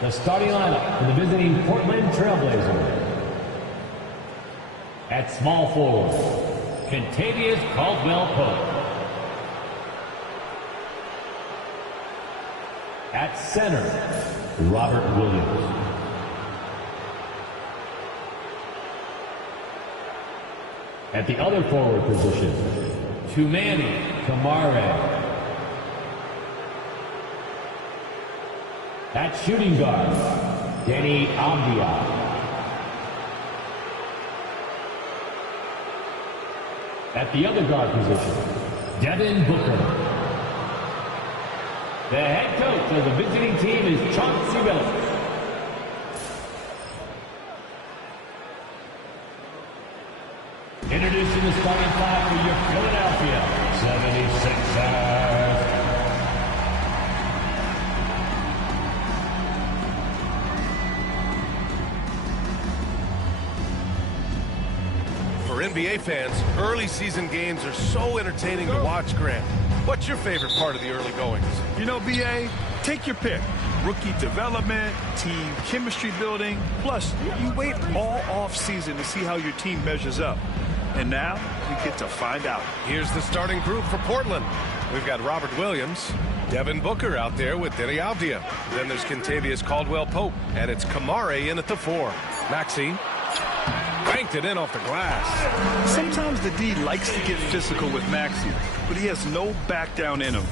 The starting lineup for the visiting Portland Trailblazers. At small forward, Kentavious Caldwell-Pope. At center, Robert Williams. At the other forward position, Toumani Camara. At shooting guard, Deni Avdija. At the other guard position, Devin Booker. The head coach of the visiting team is Chauncey Billups. Introducing the starting five for your Philadelphia 76ers. For NBA fans, early season games are so entertaining to watch, Grant. What's your favorite part of the early goings? You know, B.A., take your pick. Rookie development, team chemistry building. Plus, you wait all off-season to see how your team measures up. And now, we get to find out. Here's the starting group for Portland. We've got Robert Williams, Devin Booker out there with Deni Avdija. Then there's Kentavious Caldwell-Pope, and it's Camara in at the 4. Maxey banked it in off the glass. Sometimes the D likes to get physical with Maxey, but he has no back down in him.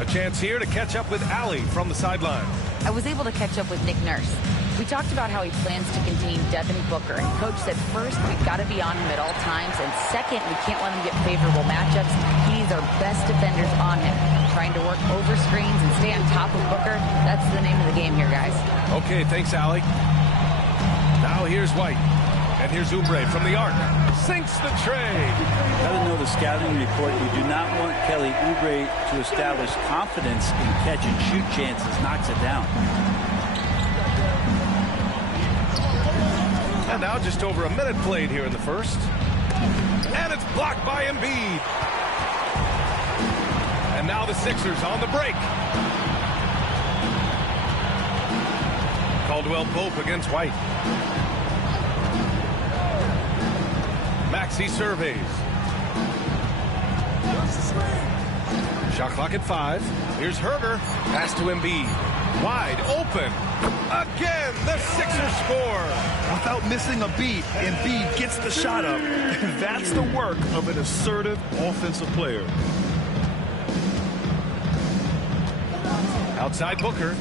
A chance here to catch up with Allie from the sideline. I was able to catch up with Nick Nurse. We talked about how he plans to contain Devin Booker, and Coach said first, we've got to be on him at all times, and second, we can't let him get favorable matchups. He needs our best defenders on him. Trying to work over screens and stay on top of Booker, that's the name of the game here, guys. Okay, thanks, Allie. Now here's White, and here's Oubre from the arc. Sinks the tray. Got to know the scouting report. You do not want Kelly Oubre to establish confidence in catch and shoot chances. Knocks it down. And now just over a minute played here in the first. And it's blocked by Embiid. And now the Sixers on the break. Caldwell-Pope against White. Maxey surveys. Shot clock at 5. Here's Herter. Pass to Embiid. Wide open. Again, the Sixers score. Without missing a beat, Embiid gets the shot up. That's the work of an assertive offensive player. Outside Booker.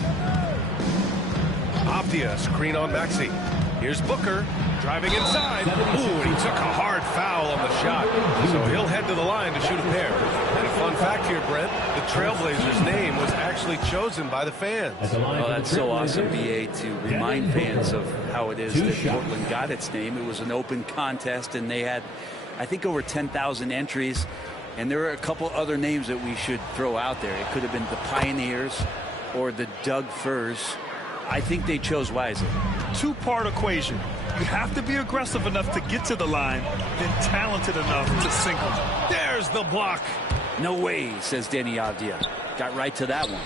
Avdija screen on Maxey. Here's Booker driving inside. Ooh, and he took a hard foul on the shot. So he'll head to the line to shoot a pair. And a fun fact here, Brent, the Trailblazers' name was actually chosen by the fans. Oh, that's so awesome, BA, to remind fans of how it is that Portland got its name. It was an open contest, and they had, I think, over 10,000 entries. And there are a couple other names that we should throw out there. It could have been the Pioneers or the Doug Furs. I think they chose wisely. Two-part equation. You have to be aggressive enough to get to the line, then talented enough to sink them. There's the block. No way, says Deni Avdija. Got right to that one.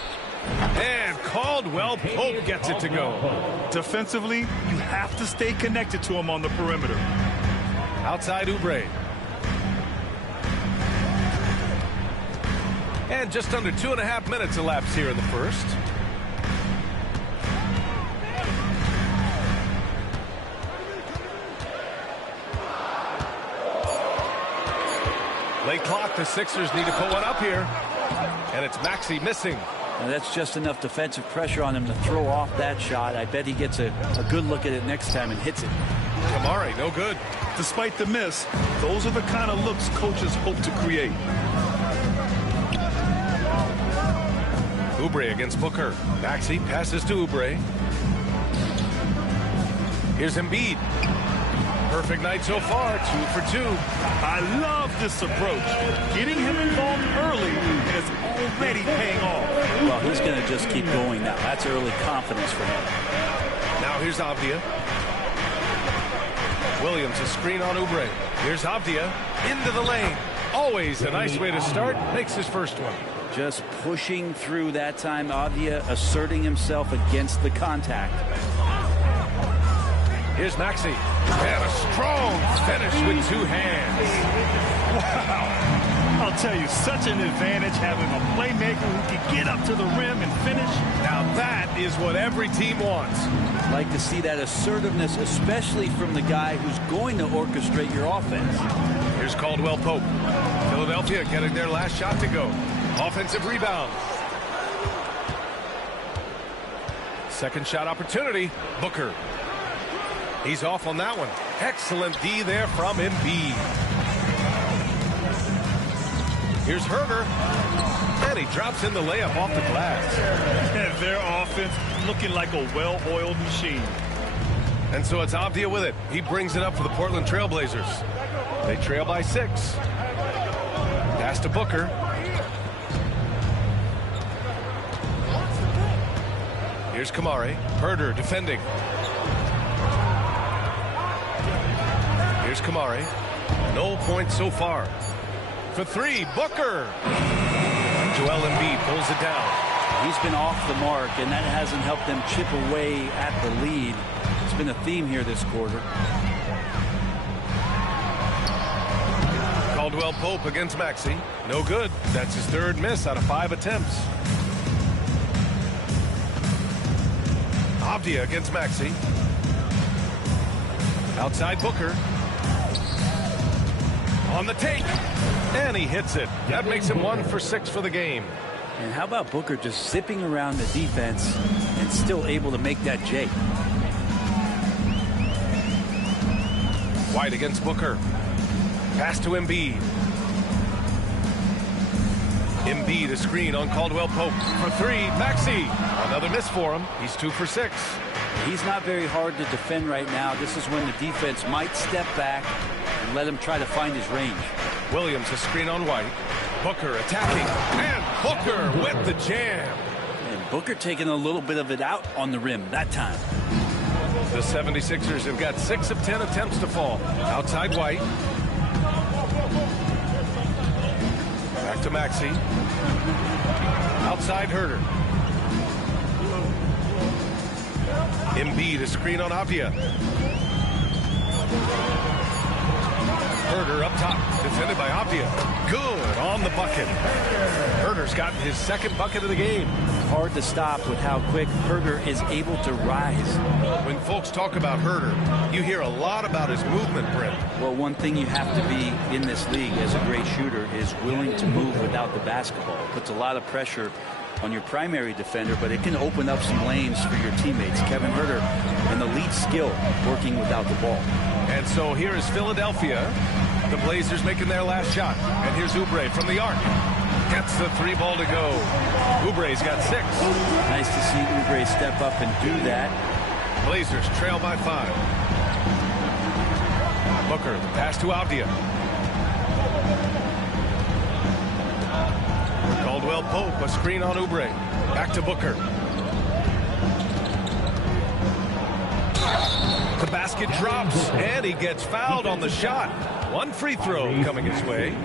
And Caldwell-Pope gets it to go. Defensively, you have to stay connected to him on the perimeter. Outside Oubre. And just under 2.5 minutes elapsed here in the first. Late clock, the Sixers need to put one up here. And it's Maxey missing. And that's just enough defensive pressure on him to throw off that shot. I bet he gets a good look at it next time and hits it. Camara, no good. Despite the miss, those are the kind of looks coaches hope to create. Oubre against Booker. Maxey passes to Oubre. Here's Embiid. Perfect night so far, 2 for 2. I love this approach. Getting him involved early is already paying off. Well, he's going to just keep going now. That's early confidence for him. Now here's Avdija. Williams, a screen on Oubre. Here's Avdija into the lane. Always a nice way to start. Makes his first one. just pushing through that time. Avdia asserting himself against the contact. Here's Maxey. And a strong finish with 2 hands. Wow. I'll tell you, such an advantage having a playmaker who can get up to the rim and finish. Now that is what every team wants. Like to see that assertiveness, especially from the guy who's going to orchestrate your offense. Here's Caldwell Pope. Philadelphia getting their last shot to go. Offensive rebound. Second shot opportunity. Booker. He's off on that one. Excellent D there from Embiid. Here's Herder. And he drops in the layup off the glass. And their offense looking like a well-oiled machine. And so it's Avdia with it. He brings it up for the Portland Trailblazers. They trail by 6. Pass to Booker. Here's Kamari. Herder defending. Here's Kamari. No points so far. For 3, Booker. Joel Embiid pulls it down. He's been off the mark, and that hasn't helped them chip away at the lead. It's been a theme here this quarter. Caldwell Pope against Maxey. No good. That's his 3rd miss out of 5 attempts. Avdia against Maxey. Outside Booker. On the take. And he hits it. That makes him 1 for 6 for the game. And how about Booker just zipping around the defense and still able to make that J? White against Booker. Pass to Embiid. Embiid a screen on Caldwell Pope. For 3, Maxey. Another miss for him. He's 2 for 6. He's not very hard to defend right now. This is when the defense might step back and let him try to find his range. Williams a screen on White. Booker attacking. And Booker with the jam. And Booker taking a little bit of it out on the rim that time. The 76ers have got 6 of 10 attempts to fall. Outside White. Back to Maxey. Outside Herder. Embiid a screen on Avdia. Herder up top, defended by Avdia. Good on the bucket. Herder's gotten his 2nd bucket of the game. Hard to stop with how quick Herder is able to rise. When folks talk about Herder, you hear a lot about his movement, Brent. Well, one thing you have to be in this league as a great shooter is willing to move without the basketball. It puts a lot of pressure on your primary defender, but it can open up some lanes for your teammates. Kevin Herder, an elite skill working without the ball. And so here is Philadelphia. The Blazers making their last shot. And here's Oubre from the arc. Gets the 3 ball to go. Oubre's got 6. Nice to see Oubre step up and do that. Blazers trail by 5. Booker, the pass to Avdia. Caldwell Pope, a screen on Oubre. Back to Booker. The basket drops, and he gets fouled on the shot. 1 free throw coming his way.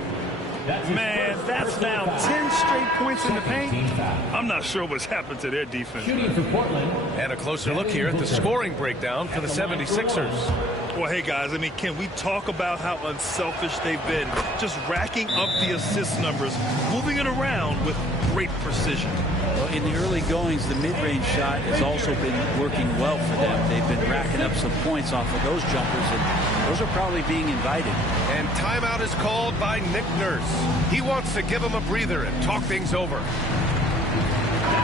Man, that's now 10 straight points in the paint. I'm not sure what's happened to their defense. And a closer look here at the scoring breakdown for the 76ers. Well, hey, guys, I mean, can we talk about how unselfish they've been? Just racking up the assist numbers, moving it around with great precision. Well, in the early goings, the mid-range shot has also been working well for them. They've been racking up some points off of those jumpers, and those are probably being invited. And timeout is called by Nick Nurse. He wants to give him a breather and talk things over.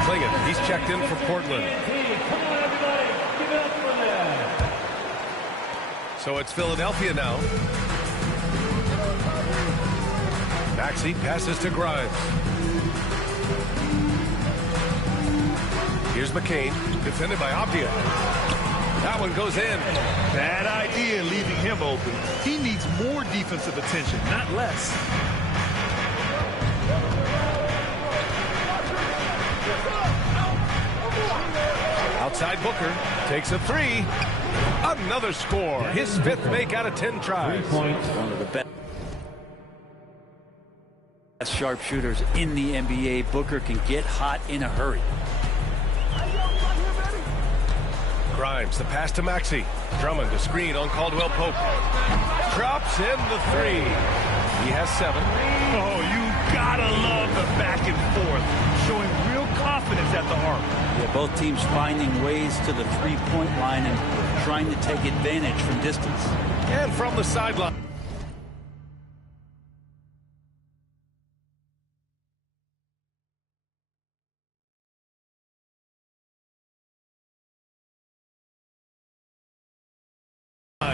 Clingan, he's checked in for Portland. So it's Philadelphia now. Maxey passes to Grimes. Here's McCain, defended by Avdia. That one goes in. Bad idea leaving him open. He needs more defensive attention, not less. Outside Booker takes a 3. Another score. His 5th make out of 10 tries. One of the Sharpshooters in the NBA. Booker can get hot in a hurry. Grimes, the pass to Maxey. Drummond, the screen on Caldwell Pope. Drops in the three. He has 7. Oh, you gotta love the back and forth, showing real confidence at the arc. Yeah, both teams finding ways to the three-point line and trying to take advantage from distance. And from the sideline.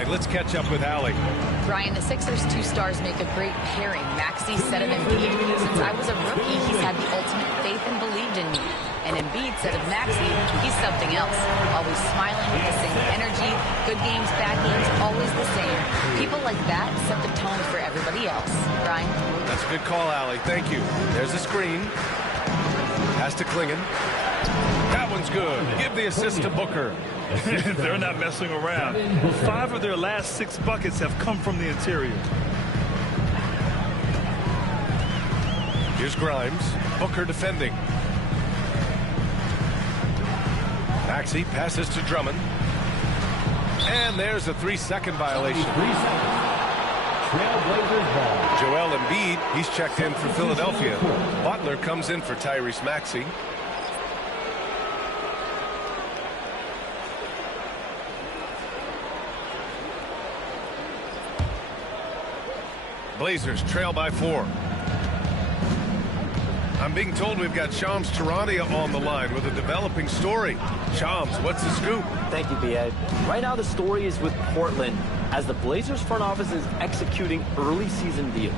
Let's catch up with Allie. Brian, the Sixers' 2 stars make a great pairing. Maxey said of Embiid, since I was a rookie, he's had the ultimate faith and believed in me. And Embiid said of Maxey, he's something else. Always smiling with the same energy. Good games, bad games, always the same. People like that set the tone for everybody else. Brian? That's a good call, Allie. Thank you. There's the screen. Pass to Klingon. That one's good. Give the assist to Booker. They're not messing around. 5 of their last 6 buckets have come from the interior. Here's Grimes. Booker defending. Maxey passes to Drummond. And there's a 3-second violation. 3 seconds. Trailblazers ball. Joel Embiid, he's checked in for Philadelphia. Butler comes in for Tyrese Maxey. Blazers trail by 4. I'm being told we've got Shams Charania on the line with a developing story. Shams, what's the scoop? Thank you, B.A. Right now the story is with Portland as the Blazers front office is executing early season deals.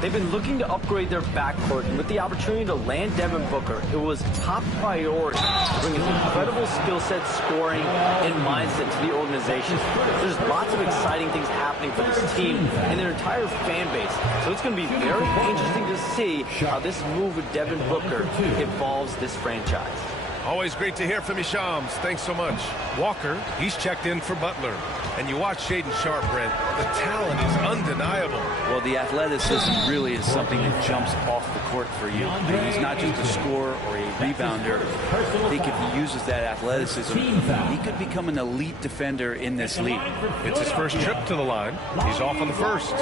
They've been looking to upgrade their backcourt, and with the opportunity to land Devin Booker, it was top priority to bring his incredible skill set, scoring, and mindset to the organization. There's lots of exciting things happening for this team and their entire fan base, so it's going to be very interesting to see how this move with Devin Booker evolves this franchise. Always great to hear from you, Shams. Thanks so much. Walker, he's checked in for Butler. And you watch Shaedon Sharpe, Brent. The talent is undeniable. Well, the athleticism really is something that jumps off the court for you. He's not just a scorer or a rebounder. I think if he uses that athleticism, he could become an elite defender in this league. It's his first trip to the line. He's off on the first.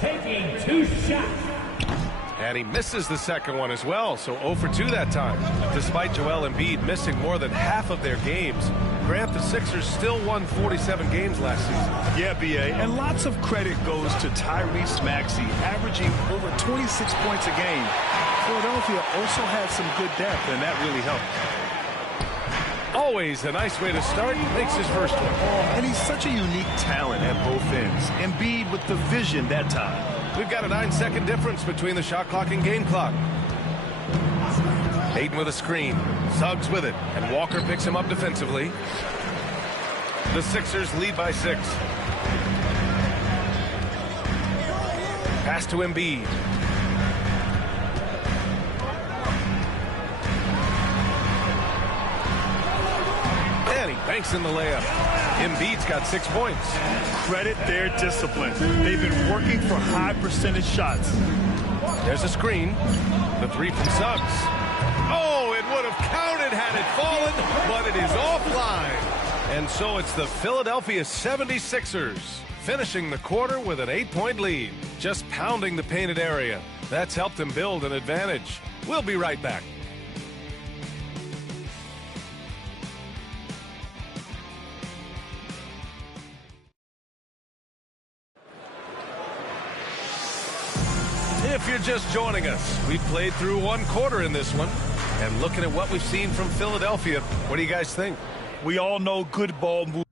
Taking 2 shots. And he misses the second one as well, so 0 for 2 that time. Despite Joel Embiid missing more than half of their games, Grant, the Sixers still won 47 games last season. Yeah, B.A., and lots of credit goes to Tyrese Maxey, averaging over 26 points a game. Philadelphia also had some good depth, and that really helped. Always a nice way to start. Makes his first one. And he's such a unique talent at both ends. Embiid with the vision that time. We've got a 9-second difference between the shot clock and game clock. Ayton with a screen. Suggs with it. And Walker picks him up defensively. The Sixers lead by 6. Pass to Embiid. And he banks in the layup. Embiid's got 6 points. Credit their discipline. They've been working for high percentage shots. There's a screen. The 3 from Suggs. Oh, it would have counted had it fallen, but it is offline. And so it's the Philadelphia 76ers finishing the quarter with an 8-point lead, just pounding the painted area. That's helped them build an advantage. We'll be right back. If you're just joining us, we've played through 1 quarter in this one. And looking at what we've seen from Philadelphia, what do you guys think? We all know good ball movement.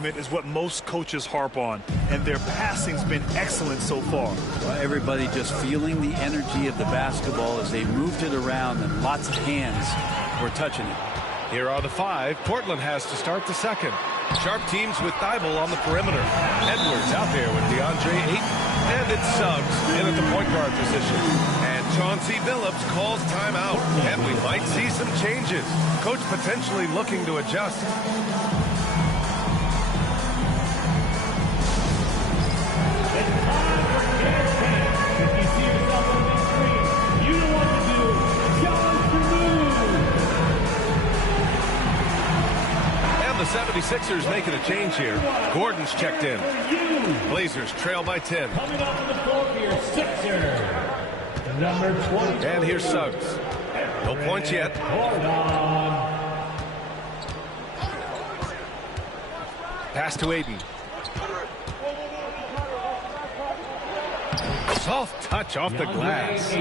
movement is what most coaches harp on, and their passing's been excellent so far. Well, everybody just feeling the energy of the basketball as they moved it around, and lots of hands were touching it. Here are the 5 Portland has to start the second. Sharp teams with Thibault on the perimeter. Edwards out there with DeAndre Ayton. And it's Suggs in at the point guard position. And Chauncey Billups calls timeout. And we might see some changes. Coach potentially looking to adjust. The 76ers making a change here. Gordon's checked in. Blazers trail by 10. Coming up on the floor for your Sixers, number 20. And here's Suggs. No points yet. Pass to Ayton. Soft touch off the glass.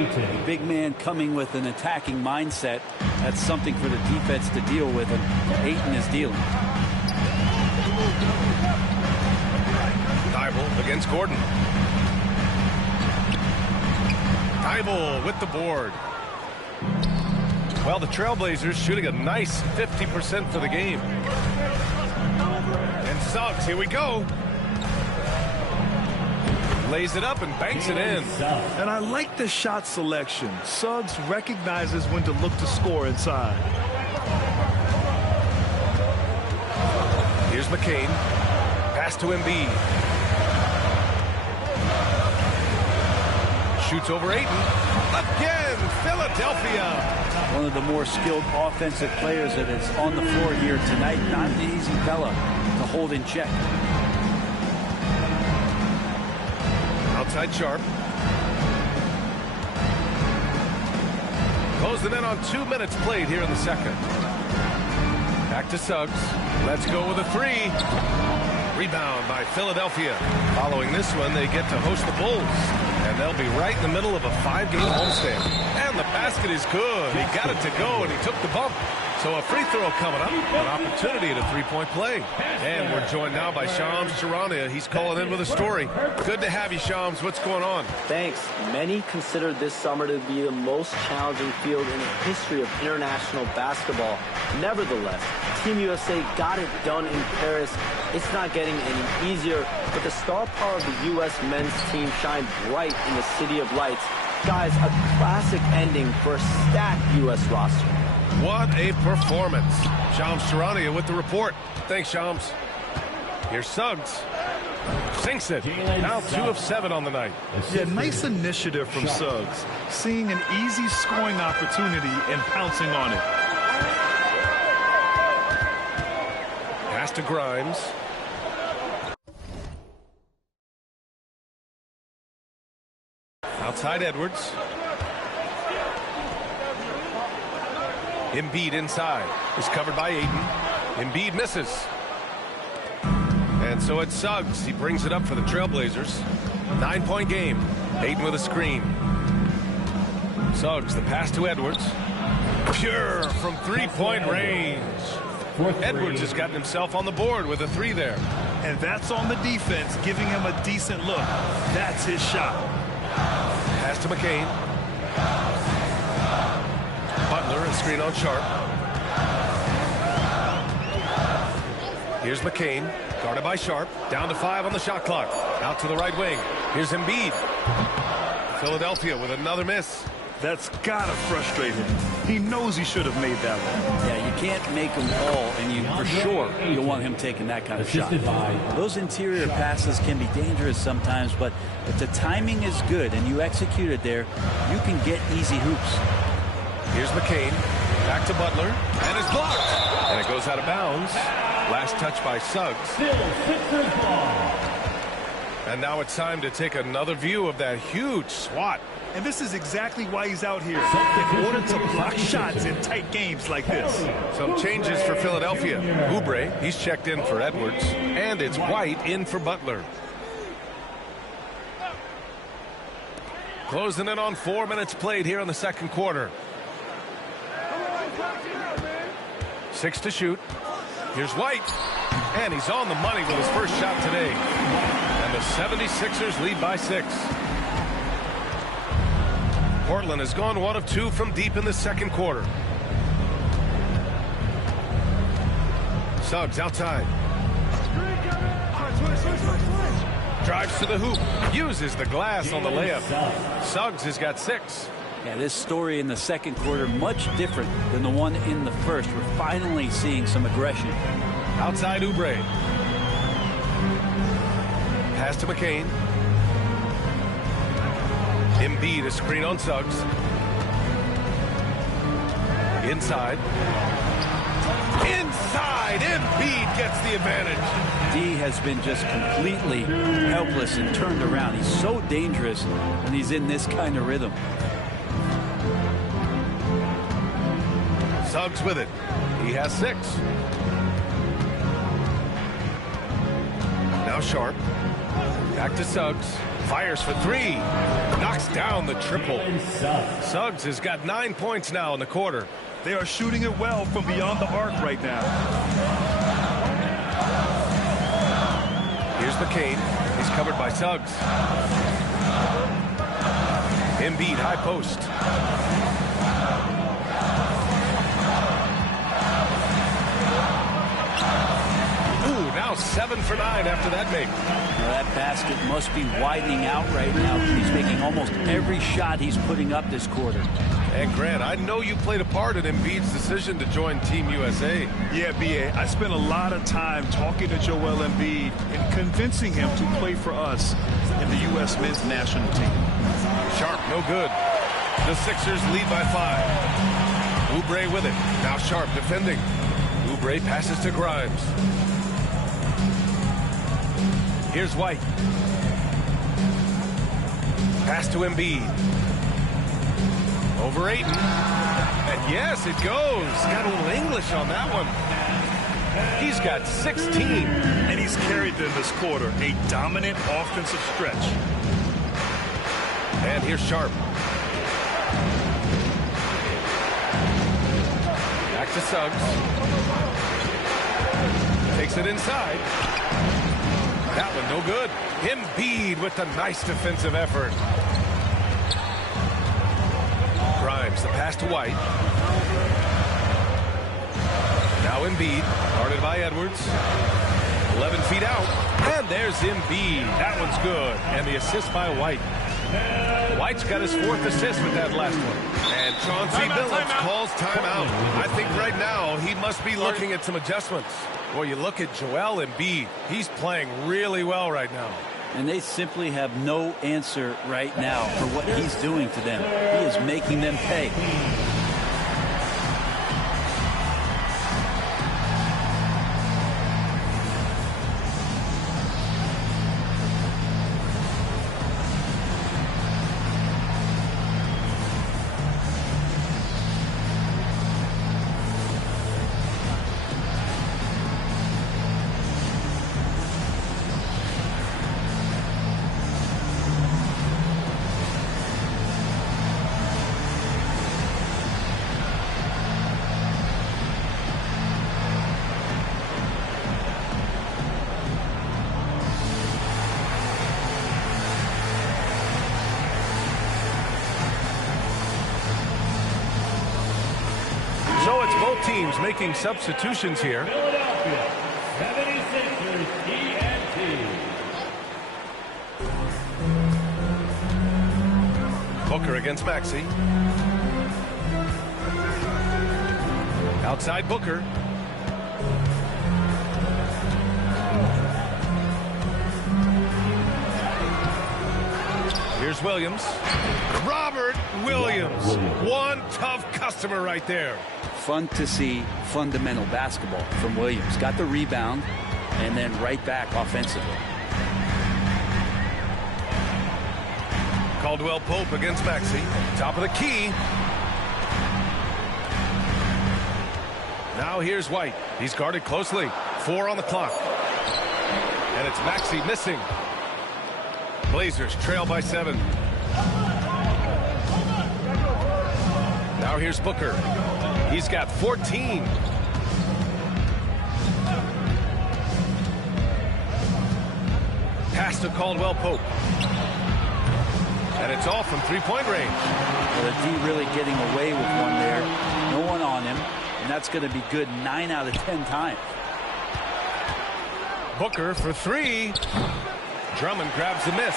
Big man coming with an attacking mindset. That's something for the defense to deal with, and Ayton is dealing. Thibault against Gordon. Thibault with the board. Well, the Trailblazers shooting a nice 50% for the game. And Suggs, here we go. Lays it up and banks it in. And I like the shot selection. Suggs recognizes when to look to score inside. Here's McCain. Pass to Embiid. Shoots over Ayton. Again, Philadelphia. One of the more skilled offensive players that is on the floor here tonight. Not an easy fella to hold in check. Outside Sharp. Closing in on 2 minutes played here in the second. Back to Suggs. Let's go with a 3. Rebound by Philadelphia. Following this one, they get to host the Bulls. And they'll be right in the middle of a 5-game homestand. And the basket is good. He got it to go, and he took the bump. So a free throw coming up. An opportunity at a 3-point play. And we're joined now by Shams Charania. He's calling in with a story. Good to have you, Shams. What's going on? Thanks. Many consider this summer to be the most challenging field in the history of international basketball. Nevertheless, Team USA got it done in Paris. It's not getting any easier, but the star power of the U.S. men's team shined bright in the City of Lights. Guys, a classic ending for a stacked U.S. roster. What a performance. Shams Charania with the report. Thanks, Shams. Here's Suggs. Sinks it. Now 2 of 7 on the night. Yeah, nice initiative from Suggs. Seeing an easy scoring opportunity and pouncing on it. Pass to Grimes. Outside Edwards. Embiid inside. Is covered by Ayton. Embiid misses. And so it's Suggs. He brings it up for the Trailblazers. 9-point game. Ayton with a screen. Suggs, the pass to Edwards. Pure from 3-point range. Edwards has gotten himself on the board with a 3 there. And that's on the defense, giving him a decent look. That's his shot. Pass to McCain. Butler, a screen on Sharp. Here's McCain, guarded by Sharp. Down to 5 on the shot clock. Out to the right wing. Here's Embiid. Philadelphia with another miss. That's gotta frustrate him. He knows he should have made that one. Yeah, you can't make them all, and you for sure you want him taking that kind of shot. Those interior passes can be dangerous sometimes, but if the timing is good and you execute it there, you can get easy hoops. Here's McCain. Back to Butler. And it's blocked. And it goes out of bounds. Last touch by Suggs. And now it's time to take another view of that huge swat. And this is exactly why he's out here, in order to block shots in tight games like this. Some changes for Philadelphia. Oubre, he's checked in for Edwards. And it's White in for Butler. Closing in on 4 minutes played here in the second quarter. 6 to shoot. Here's White. And he's on the money with his first shot today. And the 76ers lead by 6. Portland has gone 1 of 2 from deep in the second quarter. Suggs outside. Drives to the hoop. Uses the glass on the layup. Suggs has got 6. Yeah, this story in the second quarter much different than the one in the first. We're finally seeing some aggression. Outside Oubre. Pass to McCain. Embiid a screen on Suggs. Inside. Inside. Embiid gets the advantage. D has been just completely helpless and turned around. He's so dangerous when he's in this kind of rhythm. Suggs with it. He has 6. Now Sharp. Back to Suggs. Fires for 3. Knocks down the triple. Suggs has got 9 points now in the quarter. They are shooting it well from beyond the arc right now. Here's McCain. He's covered by Suggs. Embiid high post. Now 7 for 9 after that make. Now that basket must be widening out right now. He's making almost every shot he's putting up this quarter. And Grant, I know you played a part in Embiid's decision to join Team USA. Yeah, B.A., I spent a lot of time talking to Joel Embiid and convincing him to play for us in the U.S. men's national team. Sharp, no good. The Sixers lead by 5. Oubre with it. Now Sharp defending. Oubre passes to Grimes. Here's White. Pass to Embiid. Over Ayton. And yes, it goes. Got a little English on that one. He's got 16. And he's carried them this quarter. A dominant offensive stretch. And here's Sharp. Back to Suggs. Takes it inside. That one no good. Embiid with the nice defensive effort. Grimes, the pass to White. Now Embiid, guarded by Edwards. 11 feet out. And there's Embiid. That one's good. And the assist by White. White's got his 4th assist with that last one. And Chauncey Billups calls timeout. I think right now he must be looking at some adjustments. Well, you look at Joel Embiid. He's playing really well right now. And they simply have no answer right now for what he's doing to them. He is making them pay. So it's both teams making substitutions here. Philadelphia 76ers TNT. Booker against Maxey. Outside Booker. Here's Williams. Robert Williams. One tough customer right there. Fun to see fundamental basketball from Williams. Got the rebound and then right back offensively. Caldwell Pope against Maxey. Top of the key. Now here's White. He's guarded closely. 4 on the clock. And it's Maxey missing. Blazers trail by 7. Now here's Booker. He's got 14. pass to Caldwell Pope. And it's off from three-point range. Well, the D really getting away with one there. No one on him. And that's going to be good 9 out of 10 times. Booker for three. Drummond grabs the miss.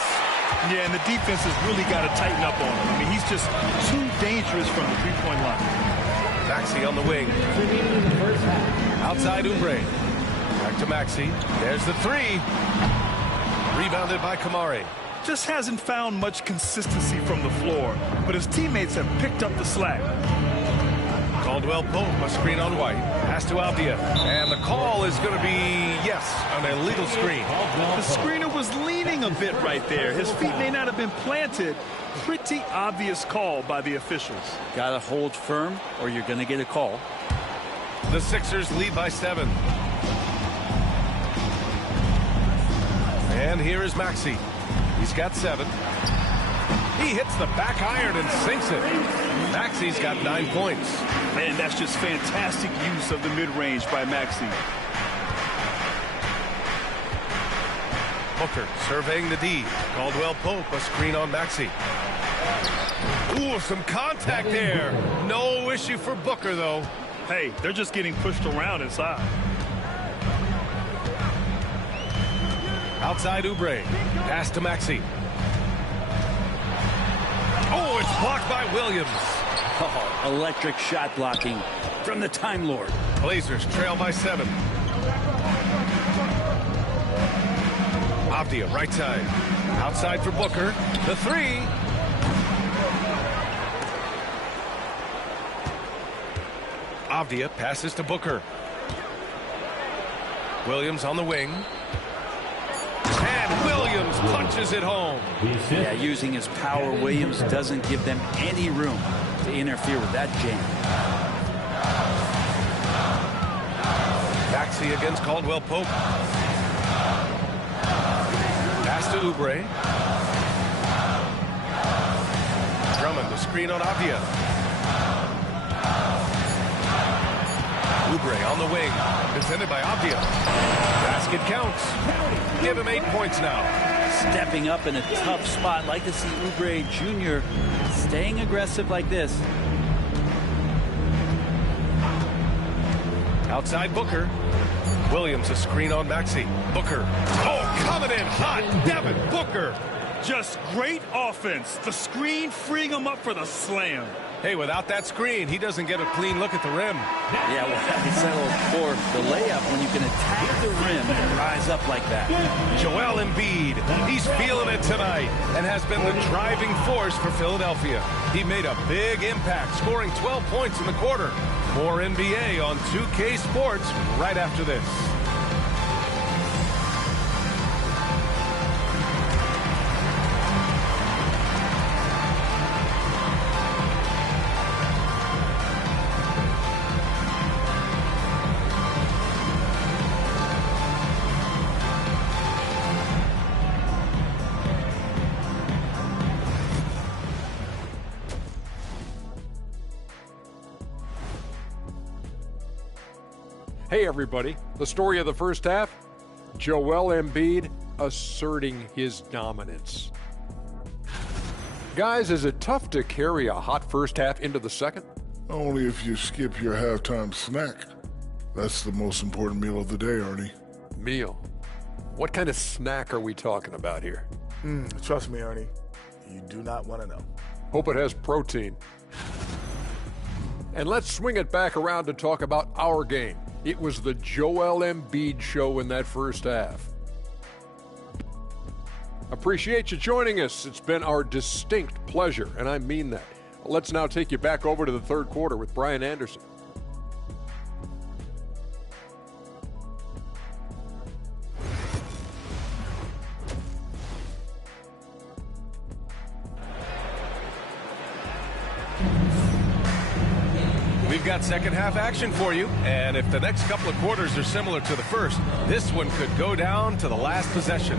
Yeah, and the defense has really got to tighten up on him. I mean, he's just too dangerous from the three-point line. Maxey on the wing. Outside Oubre. Back to Maxey. There's the three. Rebounded by Kamari. Just hasn't found much consistency from the floor, but his teammates have picked up the slack. Caldwell Pope, a screen on White. Pass to Avdia. And the call is going to be, yes, an illegal screen. The screener was leaning a bit right there. His feet may not have been planted. Pretty obvious call by the officials. Got to hold firm or you're going to get a call. The Sixers lead by 7. And here is Maxey. He's got 7. He hits the back iron and sinks it. Maxey's got 9 points. Man, that's just fantastic use of the mid-range by Maxey. Booker surveying the D. Caldwell Pope, a screen on Maxey. Ooh, some contact there. No issue for Booker, though. Hey, they're just getting pushed around inside. Outside Oubre. Pass to Maxey. Oh, it's blocked by Williams. Oh, electric shot blocking from the Time Lord. Blazers trail by 7. Avdia, right side. Outside for Booker. The three. Avdia passes to Booker. Williams on the wing. And Williams punches it home. Yeah, using his power, Williams doesn't give them any room to interfere with that jam. Maxey against Caldwell Pope. Pass to Oubre. Drummond, the screen on Avdia. Oubre on the wing. Defended by Avdia. Basket counts. Give him 8 points now. Stepping up in a tough spot. Like to see Oubre Jr. staying aggressive like this. Outside Booker. Williams, a screen on Maxey. Booker. Oh, coming in hot. Devin Booker. Just great offense. The screen freeing him up for the slam. Hey, without that screen, he doesn't get a clean look at the rim. Yeah, well, he settled for the layup when you can attack the rim and rise up like that. Joel Embiid, he's feeling it tonight and has been the driving force for Philadelphia. He made a big impact, scoring 12 points in the quarter. More NBA on 2K Sports right after this. Hey everybody, the story of the first half, Joel Embiid asserting his dominance. Guys, is it tough to carry a hot first half into the second? Only if you skip your halftime snack. That's the most important meal of the day, Ernie. Meal? What kind of snack are we talking about here? Trust me, Ernie, you do not want to know. Hope it has protein. And let's swing it back around to talk about our game. It was the Joel Embiid show in that first half. Appreciate you joining us. It's been our distinct pleasure, and I mean that. Let's now take you back over to the third quarter with Brian Anderson. We've got second half action for you, and if the next couple of quarters are similar to the first, this one could go down to the last possession.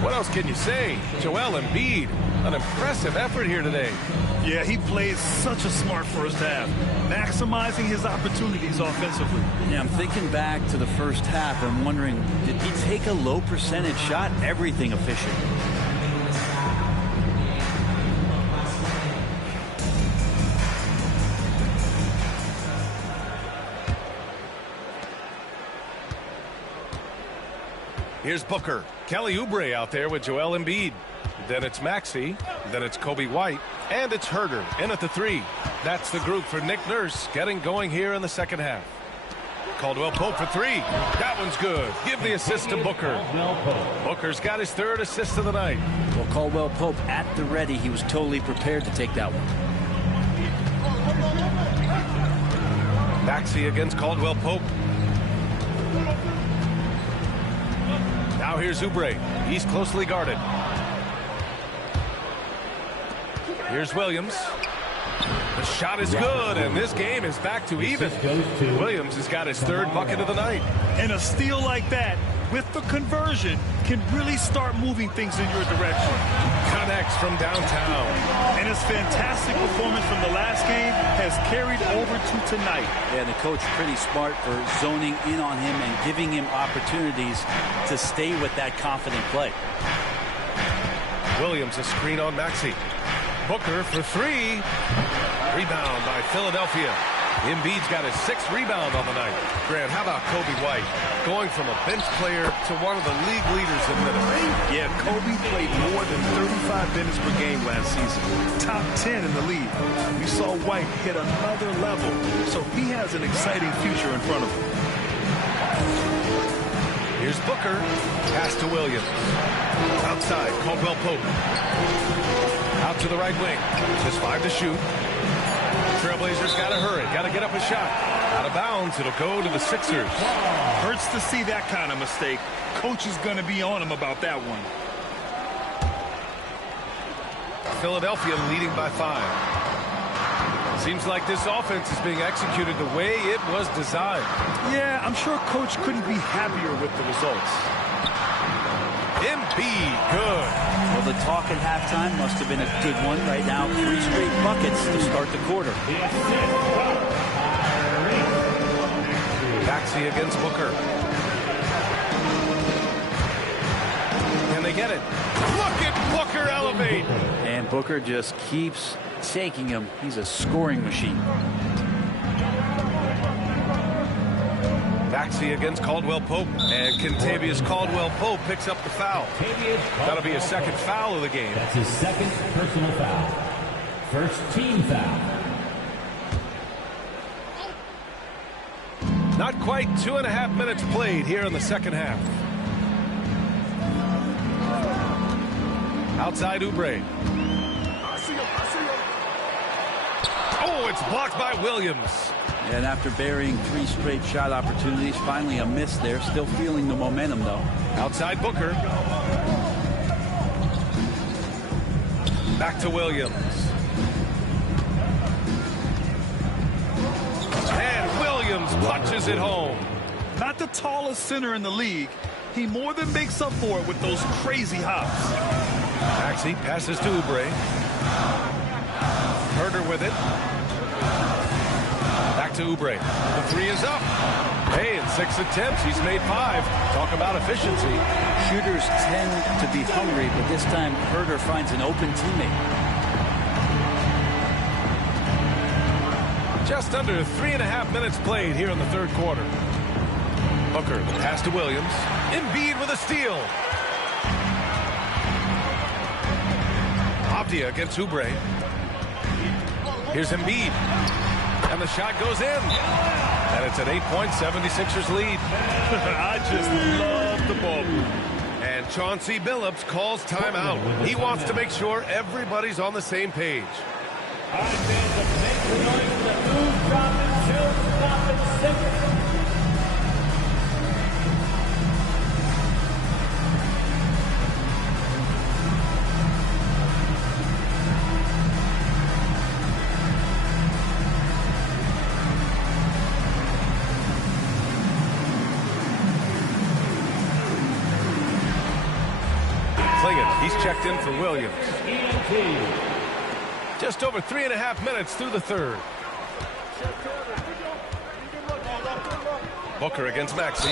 What else can you say? Joel Embiid, an impressive effort here today. Yeah, he played such a smart first half, maximizing his opportunities offensively. Yeah, I'm thinking back to the first half and wondering, did he take a low percentage shot? Everything efficient. Here's Booker. Kelly Oubre out there with Joel Embiid. Then it's Maxey. Then it's Kobe White. And it's Herder in at the 3. That's the group for Nick Nurse getting going here in the second half. Caldwell Pope for 3. That one's good. Give the assist to Booker. Booker's got his 3rd assist of the night. Well, Caldwell Pope at the ready. He was totally prepared to take that one. Maxey against Caldwell Pope. Now here's Oubre. He's closely guarded. Here's Williams. The shot is good, and this game is back to even. Williams has got his 3rd bucket of the night. And a steal like that, with the conversion, can really start moving things in your direction. Connects from downtown. And his fantastic performance from the last game has carried over to tonight. Yeah, the coach pretty smart for zoning in on him and giving him opportunities to stay with that confident play. Williams a screen on Maxey. Booker for 3. Rebound by Philadelphia. Embiid's got his 6th rebound on the night. Grant, how about Kobe White? Going from a bench player to one of the league leaders in minutes. Yeah, Kobe played more than 35 minutes per game last season. Top 10 in the league. We saw White hit another level, so he has an exciting future in front of him. Here's Booker. Pass to Williams. Outside, Caldwell Pope. Out to the right wing. Just 5 to shoot. Trailblazers got to hurry. Got to get up a shot. Out of bounds. It'll go to the Sixers. Hurts to see that kind of mistake. Coach is going to be on him about that one. Philadelphia leading by 5. Seems like this offense is being executed the way it was designed. Yeah, I'm sure Coach couldn't be happier with the results. Embiid, good. Well, the talk at halftime must have been a good one. Right now, 3 straight buckets to start the quarter. Maxey against Booker. Can they get it? Look at Booker elevate. And Booker just keeps taking him. He's a scoring machine. Maxey against Caldwell Pope, and Kentavious Caldwell Pope picks up the foul. That'll be his 2nd foul of the game. That's his 2nd personal foul. 1st team foul. Not quite 2.5 minutes played here in the second half. Outside Oubre. Oh, it's blocked by Williams. And after burying 3 straight shot opportunities, finally a miss there. Still feeling the momentum, though. Outside Booker. Back to Williams. And Williams punches it home. Not the tallest center in the league. He more than makes up for it with those crazy hops. Maxey passes to Oubre. Herder with it. Back to Oubre. The 3 is up. Hey, in 6 attempts, he's made 5. Talk about efficiency. Shooters tend to be hungry, but this time Herder finds an open teammate. Just under 3.5 minutes played here in the 3rd quarter. Booker, the pass to Williams. Embiid with a steal. Avdia against Oubre. Here's Embiid. And the shot goes in. And it's an 8-point 76ers lead. I just love the ball. And Chauncey Billups calls timeout. He wants to make sure everybody's on the same page. All right, fans, make the noise for the move, drop, and chill, stop, and sink. He's checked in for Williams. Just over 3.5 minutes through the third. Booker against Maxey.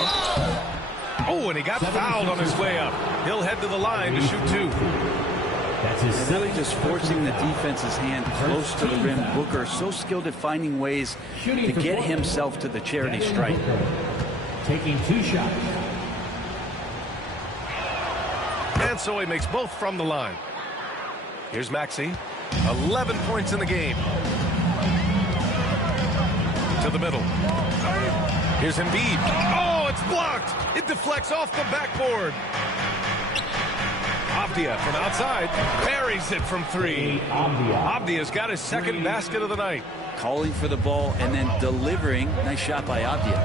Oh, and he got fouled on his way up. He'll head to the line to shoot 2. That's really just forcing the defense's hand close to the rim. Booker so skilled at finding ways to get himself to the charity stripe. Taking 2 shots. And so he makes both from the line. Here's Maxey. 11 points in the game. To the middle. Here's Embiid. Oh, it's blocked. It deflects off the backboard. Avdia from outside buries it from 3. Avdia's got his second basket of the night. Calling for the ball and then delivering. Nice shot by Avdia.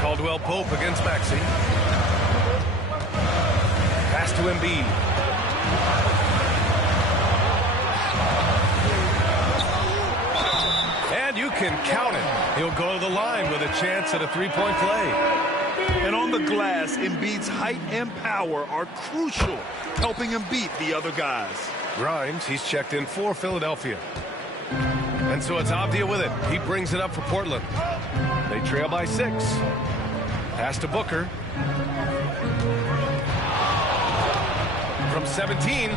Caldwell Pope against Maxey. Pass to Embiid. And you can count it. He'll go to the line with a chance at a 3-point play. And on the glass, Embiid's height and power are crucial, helping him beat the other guys. Grimes, he's checked in for Philadelphia. And so it's Avdia with it. He brings it up for Portland. They trail by 6. Pass to Booker. From 17.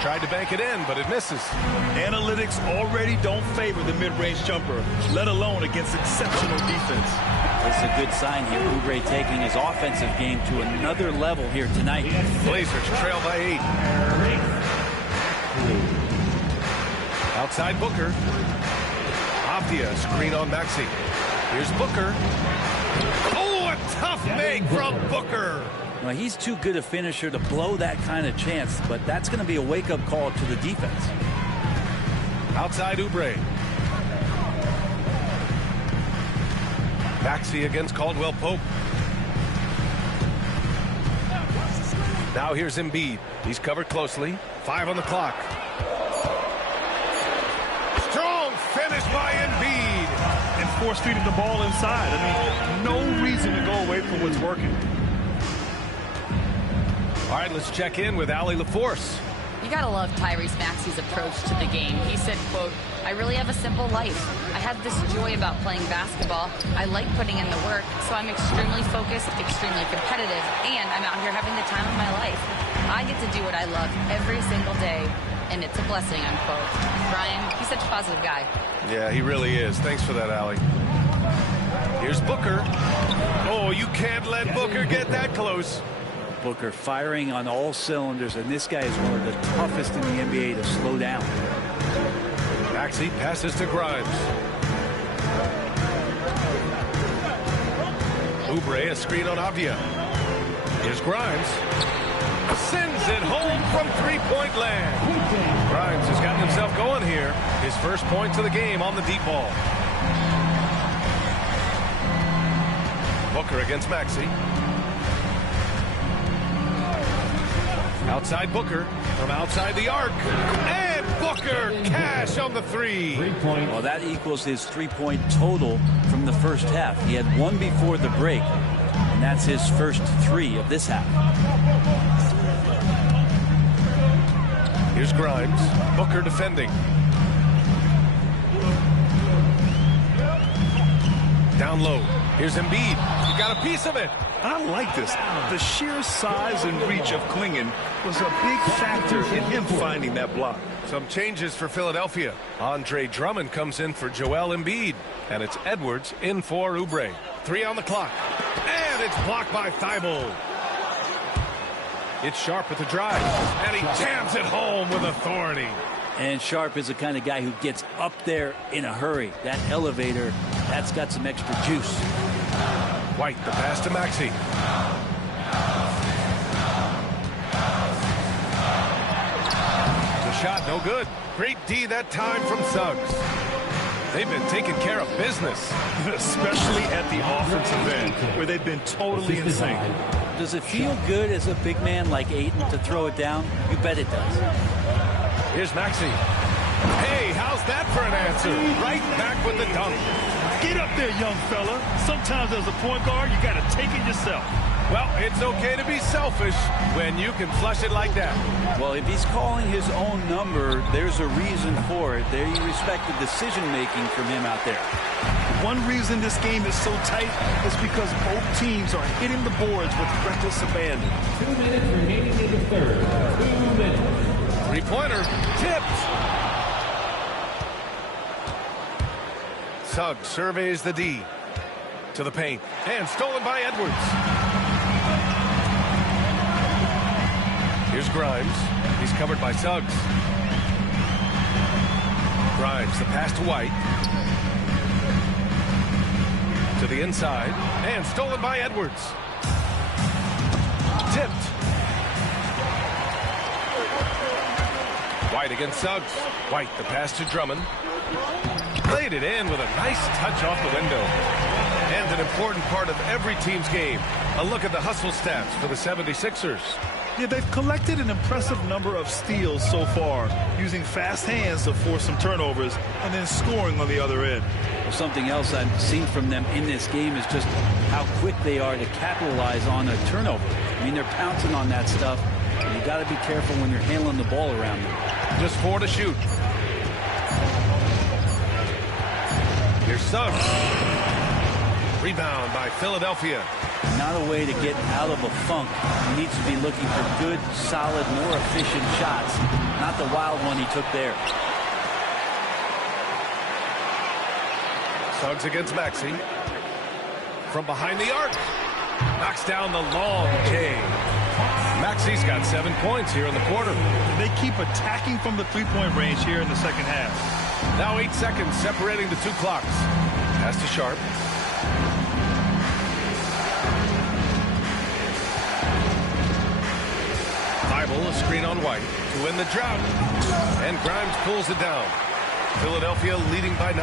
Tried to bank it in, but it misses. Analytics already don't favor the mid-range jumper, let alone against exceptional defense. It's a good sign here. Oubre taking his offensive game to another level here tonight. Blazers trail by 8. Outside Booker. Avdia screen on Maxey. Here's Booker. Oh, a tough make from Booker. Well, he's too good a finisher to blow that kind of chance, but that's going to be a wake-up call to the defense. Outside Oubre. Maxey against Caldwell Pope. Now here's Embiid. He's covered closely. 5 on the clock. Strong finish by Embiid. And force-feeding the ball inside. I mean, no reason to go away from what's working. All right, let's check in with Allie LaForce. You gotta love Tyrese Maxey's approach to the game. He said, quote, "I really have a simple life. I have this joy about playing basketball. I like putting in the work, so I'm extremely focused, extremely competitive, and I'm out here having the time of my life. I get to do what I love every single day, and it's a blessing," unquote. Brian, he's such a positive guy. Yeah, he really is. Thanks for that, Allie. Here's Booker. Oh, you can't let Booker get that close. Booker firing on all cylinders, and this guy is one of the toughest in the NBA to slow down. Maxey passes to Grimes. Oubre, a screen on Avdia. Here's Grimes. Sends it home from 3-point land. Grimes has gotten himself going here. His first points of the game on the deep ball. Booker against Maxey. Outside Booker from outside the arc. And Booker cash on the 3. Well, that equals his 3-point total from the first half. He had 1 before the break, and that's his first 3 of this half. Here's Grimes. Booker defending. Down low. Here's Embiid. He got a piece of it. I like this. The sheer size and reach of Klingon was a big factor in him finding that block. Some changes for Philadelphia. Andre Drummond comes in for Joel Embiid. And it's Edwards in for Oubre. 3 on the clock. And it's blocked by Thibault. It's Sharp with the drive. And he jams it home with authority. And Sharp is the kind of guy who gets up there in a hurry. That elevator, that's got some extra juice. White, the pass to Maxey. The shot, no good. Great D that time from Suggs. They've been taking care of business. Especially at the offensive end, where they've been totally insane. Does it feel good as a big man like Ayton to throw it down? You bet it does. Here's Maxey. Hey, how's that for an answer? Right back with the dunk. Get up there, young fella. Sometimes as a point guard, you got to take it yourself. Well, it's okay to be selfish when you can flush it like that. Well, if he's calling his own number, there's a reason for it. They respect the decision-making from him out there. One reason this game is so tight is because both teams are hitting the boards with reckless abandon. 2 minutes remaining in the third. 2 minutes. Three-pointer tipped. Suggs surveys the D to the paint and stolen by Edwards. Here's Grimes. He's covered by Suggs. Grimes, the pass to White. To the inside and stolen by Edwards. Tipped. White against Suggs. White, the pass to Drummond. Played it in with a nice touch off the window. And an important part of every team's game. A look at the hustle stats for the 76ers. Yeah, they've collected an impressive number of steals so far, using fast hands to force some turnovers and then scoring on the other end. Well, something else I've seen from them in this game is just how quick they are to capitalize on a turnover. I mean, they're pouncing on that stuff. And you got to be careful when you're handling the ball around them. Just 4 to shoot. Here's Suggs. Rebound by Philadelphia. Not a way to get out of a funk. He needs to be looking for good, solid, more efficient shots. Not the wild one he took there. Suggs against Maxey. From behind the arc. Knocks down the long J. Maxey's got 7 points here in the quarter. They keep attacking from the three-point range here in the second half. Now 8 seconds separating the two clocks. Pass to Sharp. Thibault, a screen on White to win the drought. And Grimes pulls it down. Philadelphia leading by 9.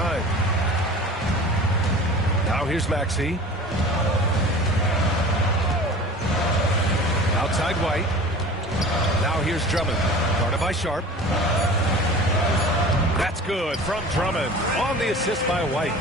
Now here's Maxey. Outside White. Now here's Drummond. Guarded by Sharp. That's good from Drummond. On the assist by White.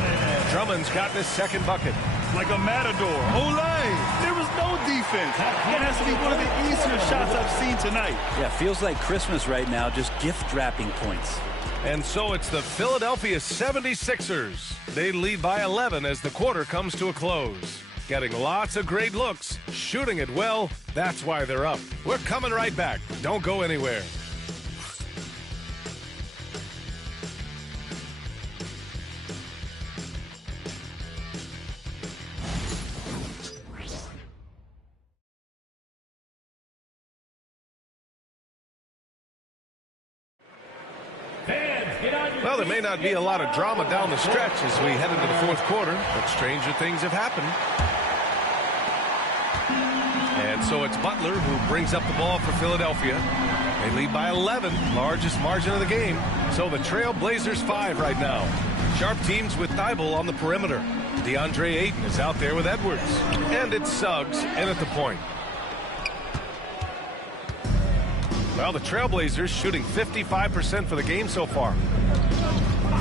Drummond's gotten his second bucket. Like a matador. Olay! There was no defense. That has to be one of the easier shots I've seen tonight. Yeah, feels like Christmas right now, just gift wrapping points. And so it's the Philadelphia 76ers. They lead by 11 as the quarter comes to a close. Getting lots of great looks, shooting it well, that's why they're up. We're coming right back. Don't go anywhere. Well, there may not be a lot of drama down the stretch as we head into the fourth quarter, but stranger things have happened. And so it's Butler who brings up the ball for Philadelphia. They lead by 11, largest margin of the game. So the Trail Blazers 5 right now. Sharp teams with Thibault on the perimeter. DeAndre Ayton is out there with Edwards. And it's Suggs in at the point. Well, the Trailblazers shooting 55% for the game so far.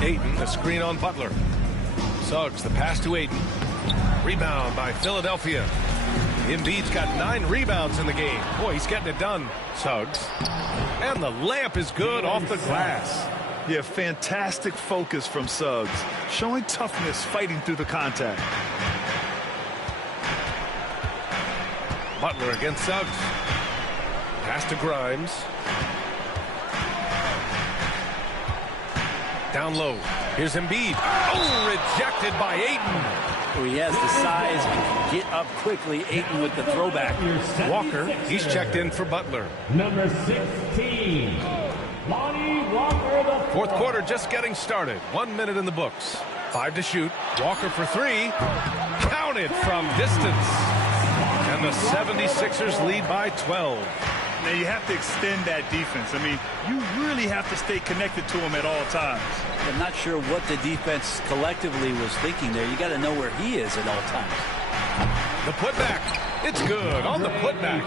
Ayton, the screen on Butler. Suggs, the pass to Ayton. Rebound by Philadelphia. Embiid's got 9 rebounds in the game. Boy, he's getting it done. Suggs. And the layup is good off the glass. Yeah, fantastic focus from Suggs. Showing toughness fighting through the contact. Butler against Suggs. Pass to Grimes. Down low. Here's Embiid. Oh, rejected by Ayton. He has the size to get up quickly. Ayton with the throwback. Walker, he's checked in for Butler. Number 16, Lonnie Walker. The fourth quarter just getting started. 1 minute in the books. 5 to shoot. Walker for 3. Counted from distance. And the 76ers lead by 12. Now you have to extend that defense. I mean, you really have to stay connected to him at all times. I'm not sure what the defense collectively was thinking there. You got to know where he is at all times. The putback. It's good on the putback.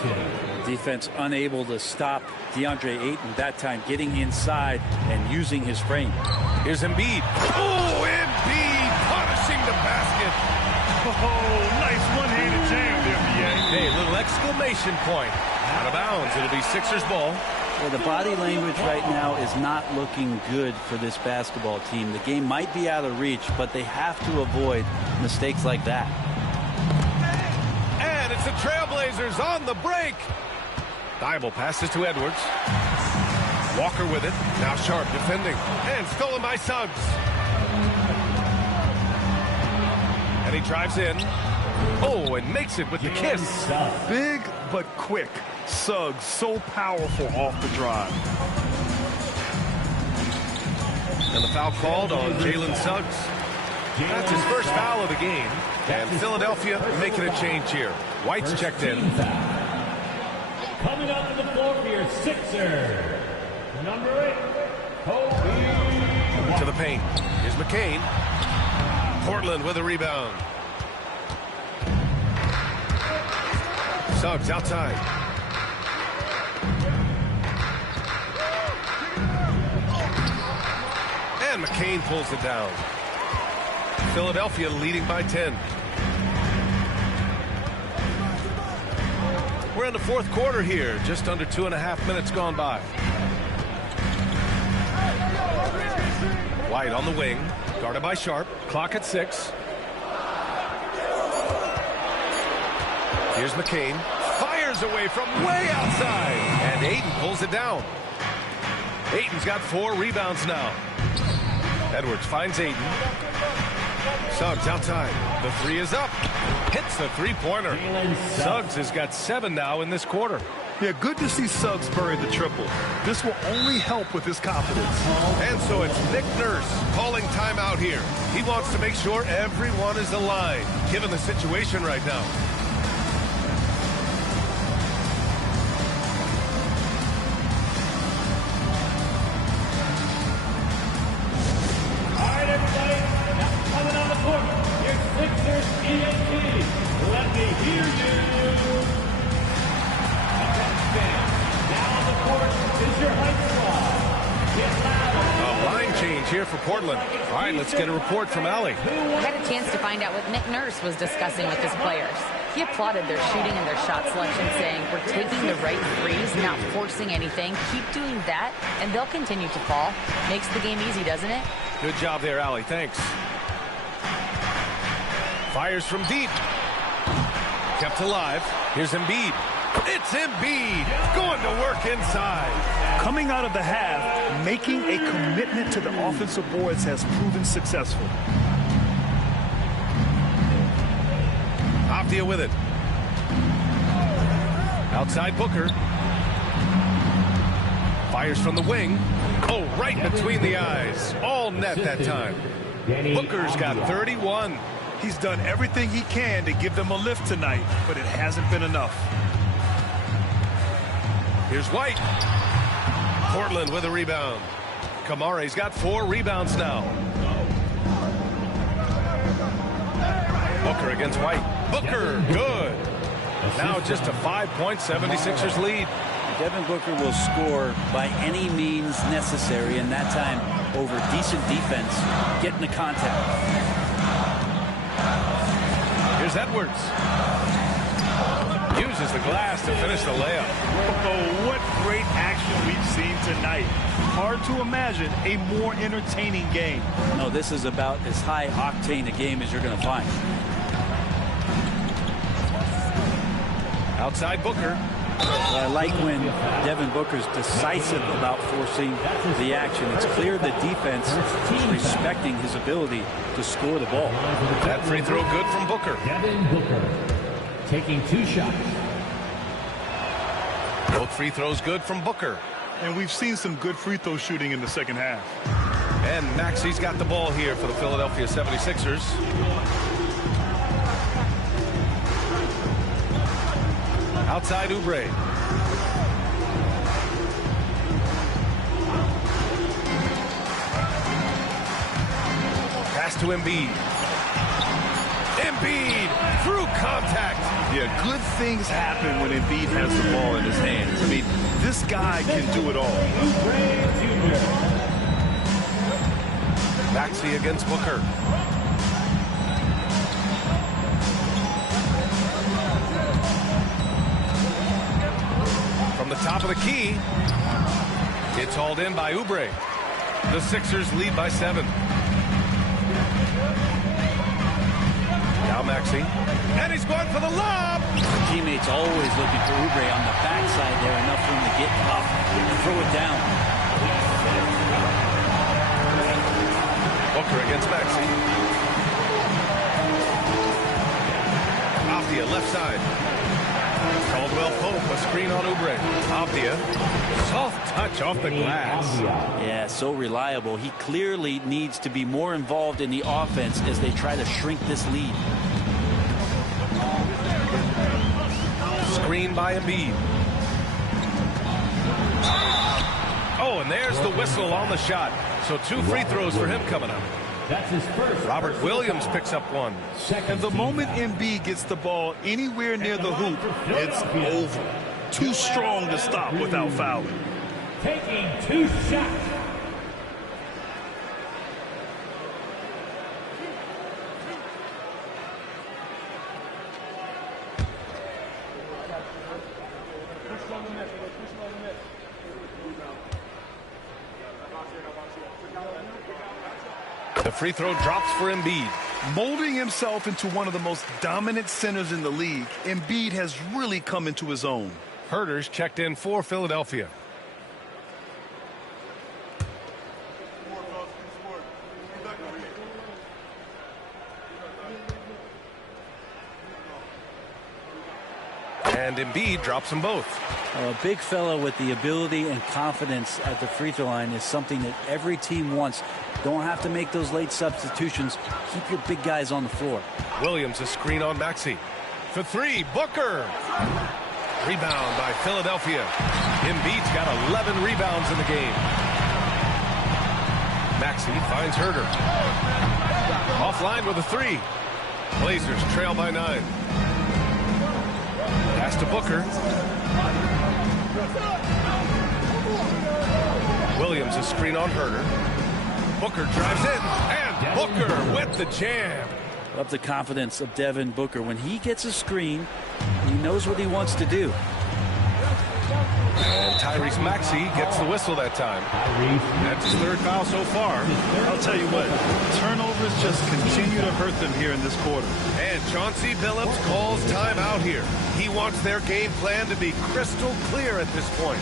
Defense unable to stop DeAndre Ayton that time, getting inside and using his frame. Here's Embiid. Oh, Embiid punishing the basket. Oh, nice one-handed jam there, BA. Hey, a little Desperation point. Out of bounds. It'll be Sixers ball. Well, the body language right now is not looking good for this basketball team. The game might be out of reach, but they have to avoid mistakes like that. And it's the Trailblazers on the break. Thibault passes to Edwards. Walker with it. Now Sharp defending. And stolen by Suggs. And he drives in. Oh, and makes it with the kiss. Big but quick. Suggs so powerful off the drive. And the foul called on Jalen Suggs. That's his first foul of the game. And Philadelphia making a change here. White's checked in. Coming up to the floor for your Sixers, number 8, Kobe. To the paint. Here's McCain. Portland with a rebound. Suggs outside. And McCain pulls it down. Philadelphia leading by 10. We're in the fourth quarter here. Just under 2.5 minutes gone by. White on the wing. Guarded by Sharp. Clock at 6. Here's McCain. Fires away from way outside. And Ayton pulls it down. Ayton's got 4 rebounds now. Edwards finds Ayton. Suggs outside. The 3 is up. Hits the three-pointer. Suggs has got 7 now in this quarter. Yeah, good to see Suggs bury the triple. This will only help with his confidence. And so it's Nick Nurse calling timeout here. He wants to make sure everyone is aligned, given the situation right now. All right, everybody. Now coming on the court, your Sixers EAT. Let me hear you. Now on the court is your Heights squad. Get louder. A line change here for Portland. All right, let's get a report from Allie. I had a chance to find out what Nick Nurse was discussing with his players. He applauded their shooting and their shot selection, saying, we're taking the right threes, not forcing anything. Keep doing that, and they'll continue to fall. Makes the game easy, doesn't it? Good job there, Allie. Thanks. Fires from deep. Kept alive. Here's Embiid. It's Embiid going to work inside. Coming out of the half, making a commitment to the offensive boards has proven successful. Avdia with it. Outside Booker. Fires from the wing. Oh, right between the eyes. All net that time. Booker's got 31. He's done everything he can to give them a lift tonight, but it hasn't been enough. Here's White. Portland with a rebound. Kamare's got 4 rebounds now. Booker against White. Booker, good. Now just a 5-point 76ers lead. Devin Booker will score by any means necessary, and that time over decent defense, getting the contact. Here's Edwards. Uses the glass to finish the layup. Oh, what great action we've seen tonight. Hard to imagine a more entertaining game. No, this is about as high octane a game as you're going to find. Outside Booker. I like when Devin Booker's decisive about forcing the action. It's clear the defense is respecting his ability to score the ball. That free throw good from Booker. Devin Booker taking 2 shots. Both free throws good from Booker. And we've seen some good free throw shooting in the second half. And Maxi's got the ball here for the Philadelphia 76ers. Outside Oubre. Pass to Embiid. Embiid through contact. Yeah, good things happen when Embiid has the ball in his hands. I mean, this guy can do it all. Maxey against Booker. It's hauled in by Oubre. The Sixers lead by 7. Now Maxey. And he's going for the lob. Teammates always looking for Oubre on the backside there. Enough for him to get up and throw it down. Booker against Maxey. Avdia left side. Caldwell Pope, a screen on Oubre. Avdia, soft touch off the glass. Yeah, so reliable. He clearly needs to be more involved in the offense as they try to shrink this lead. Screen by Embiid. Oh, and there's the whistle on the shot. So 2 free throws for him coming up. That's his first. Robert Williams picks up 1. And the moment Embiid gets the ball anywhere near the hoop, it's over. Too strong to stop without fouling. Taking 2 shots. The free throw drops for Embiid. Molding himself into one of the most dominant centers in the league, Embiid has really come into his own. Herter's checked in for Philadelphia. And Embiid drops them both. A big fella with the ability and confidence at the free throw line is something that every team wants. Don't have to make those late substitutions. Keep your big guys on the floor. Williams a screen on Maxey. For 3, Booker. Rebound by Philadelphia. Embiid's got 11 rebounds in the game. Maxey finds Herter. Offline with a 3. Blazers trail by 9. Pass to Booker. Williams a screen on Herter. Booker drives in, and Booker with the jam. Love the confidence of Devin Booker. When he gets a screen, he knows what he wants to do. And Tyrese Maxey gets the whistle that time. That's his 3rd foul so far. I'll tell you what, turnovers just continue to hurt them here in this quarter. And Chauncey Billups calls time out here. He wants their game plan to be crystal clear at this point.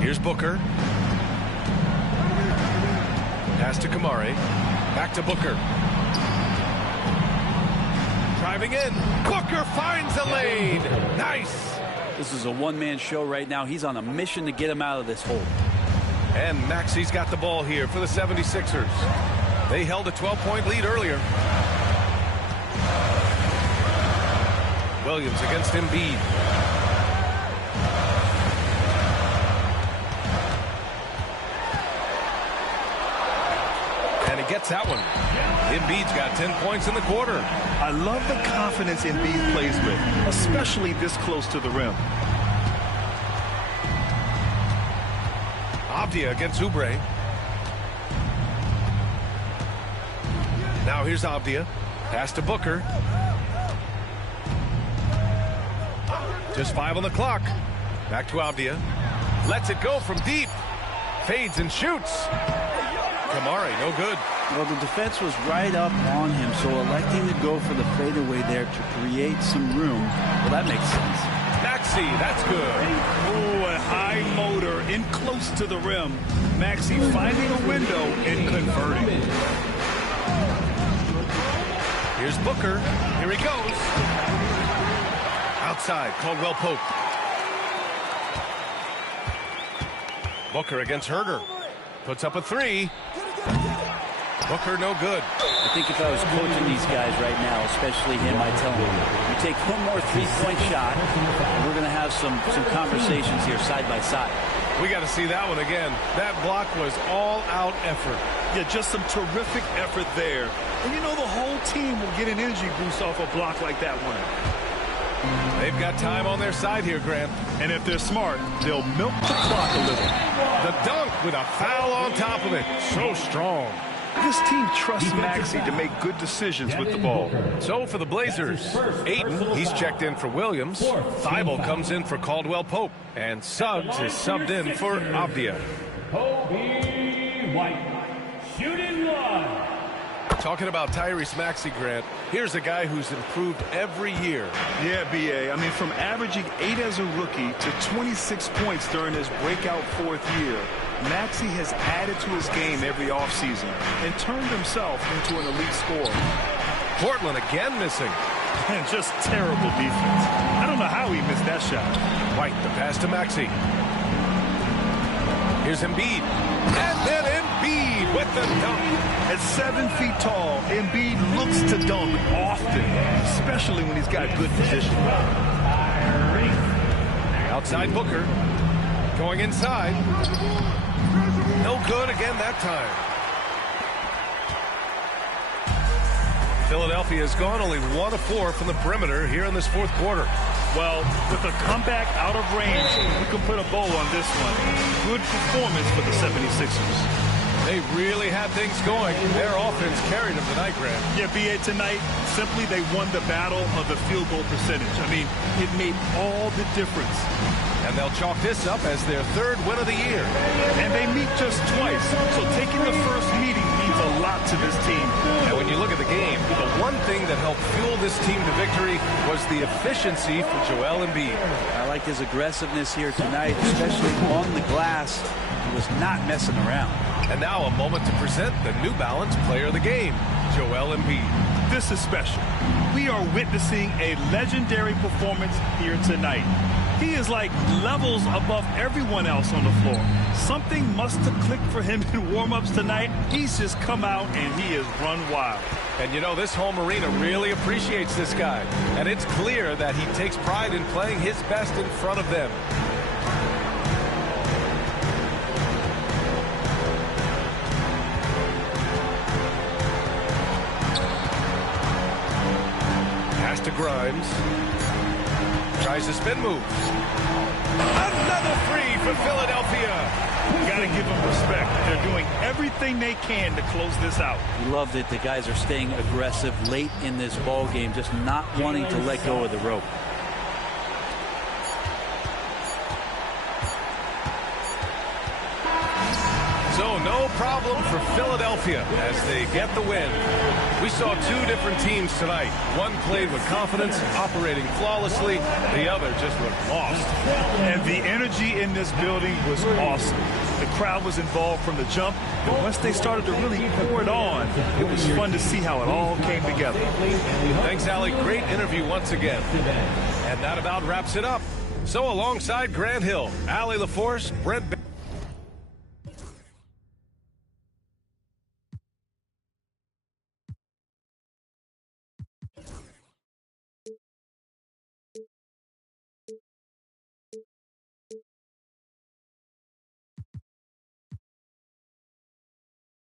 Here's Booker. Pass to Kamari. Back to Booker. Driving in. Booker finds a lane. Nice. This is a one-man show right now. He's on a mission to get him out of this hole. And Maxey's got the ball here for the 76ers. They held a 12-point lead earlier. Williams against Embiid. gets that one. Embiid's got 10 points in the quarter. I love the confidence Embiid plays with, especially this close to the rim. Avdia against Oubre. Now here's Avdia. Pass to Booker. Just 5 on the clock. Back to Avdia. Lets it go from deep. Fades and shoots. Kamari, no good. Well, the defense was right up on him, so electing to go for the fadeaway there to create some room, well, that makes sense. Maxey, that's good. Oh, a high motor in close to the rim. Maxey finding a window and converting. Here's Booker. Here he goes. Outside, Caldwell Pope. Booker against Herder. Puts up a 3. Booker, no good. I think if I was coaching these guys right now, especially him, I'd tell him, you take one more three-point shot, and we're going to have some conversations here side by side. We got to see that one again. That block was all-out effort. Yeah, just some terrific effort there. And you know the whole team will get an energy boost off a block like that one. They've got time on their side here, Grant. And if they're smart, they'll milk the clock a little. The dunk with a foul on top of it. So strong. This team trusts Maxey to make good decisions with the ball. So for the Blazers, Ayton, he's checked in for Williams. Thibault comes in for Caldwell Pope. And Suggs is subbed in for Avdia. Kobe White, shooting one. Talking about Tyrese Maxey, Grant, here's a guy who's improved every year. Yeah, B.A. I mean, from averaging 8 as a rookie to 26 points during his breakout 4th year, Maxey has added to his game every offseason and turned himself into an elite scorer. Portland again missing. And just terrible defense. I don't know how he missed that shot. White, the pass to Maxey. Here's Embiid. And then Embiid with the dunk. At 7 feet tall, Embiid looks to dunk often, especially when he's got good position. Outside Booker. Going inside. No good again that time. Philadelphia has gone only 1 of 4 from the perimeter here in this 4th quarter. Well, with a comeback out of range, we can put a bow on this one. Good performance for the 76ers. They really had things going. Their offense carried them tonight, Grant. Yeah, B.A. tonight, simply they won the battle of the field goal percentage. I mean, it made all the difference. And they'll chalk this up as their 3rd win of the year. And they meet just twice, so taking the first meeting means a lot to this team. And when you look at the game, the one thing that helped fuel this team to victory was the efficiency for Joel Embiid. I like his aggressiveness here tonight, especially on the glass. He was not messing around. And now a moment to present the New Balance Player of the Game, Joel Embiid. This is special. We are witnessing a legendary performance here tonight. He is like levels above everyone else on the floor. Something must have clicked for him in warm-ups tonight. He's just come out and he has run wild. And you know, this home arena really appreciates this guy. And it's clear that he takes pride in playing his best in front of them. Pass to Grimes. Tries a spin move. Another 3 for Philadelphia. Got to give them respect. They're doing everything they can to close this out. We love that the guys are staying aggressive late in this ball game, just not wanting to let go of the rope. So no problem for Philadelphia as they get the win. We saw 2 different teams tonight. One played with confidence, operating flawlessly. The other just looked lost. And the energy in this building was awesome. The crowd was involved from the jump. And once they started to really pour it on, it was fun to see how it all came together. Thanks, Allie. Great interview once again. And that about wraps it up. So alongside Grant Hill, Allie LaForce, Brent